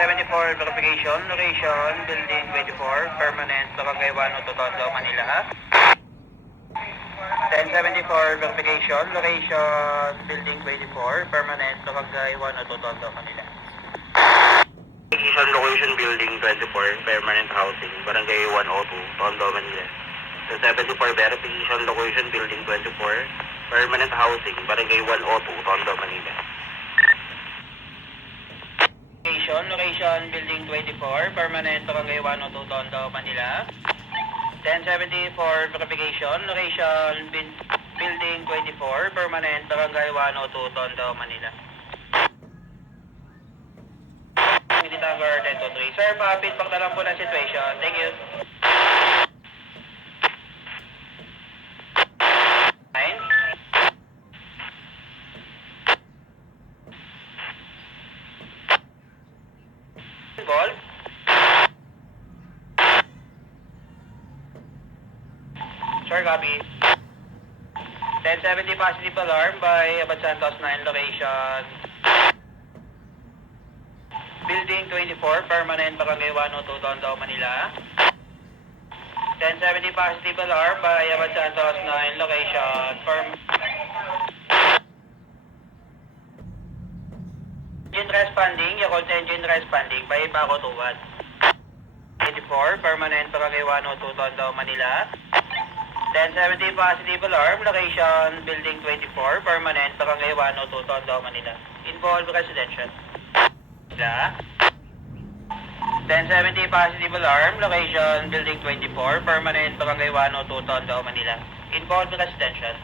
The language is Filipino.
1074 verification, location, building 24, permanent, Barangay 102, Tondo, Manila. 1074 verification, location, building 24, permanent, Barangay 102, Tondo, Manila. Location, building 24, permanent housing, Barangay 102, Tondo, Manila. 1074 verification, location, building 24, permanent housing, Barangay 102, Tondo, Manila. Location, building 24, permanent, Barangay 102, Tondo, Manila. 1074 verification, location, building 24, permanent, Barangay 102, Tondo, Manila. Number 1023. Sir, pa-feedback na lang po ng situation. Thank you. Involved. Sir, copy. 1070 positive alarm by Abad Santos 9 location. Building 24, permanent, Barangay 102, Tondo, Manila. 1070 positive alarm by Abad Santos 9 location. Engine responding, Yakult engine responding by Paco 21. 24, permanent, Barangay 102, Tondo, Manila. 1070 positive alarm, location, building 24, permanent, Barangay 102, Tondo, Manila. Involved residential. 1070 positive alarm, location, building 24, permanent, Barangay 102, Tondo, Manila. Involved residential.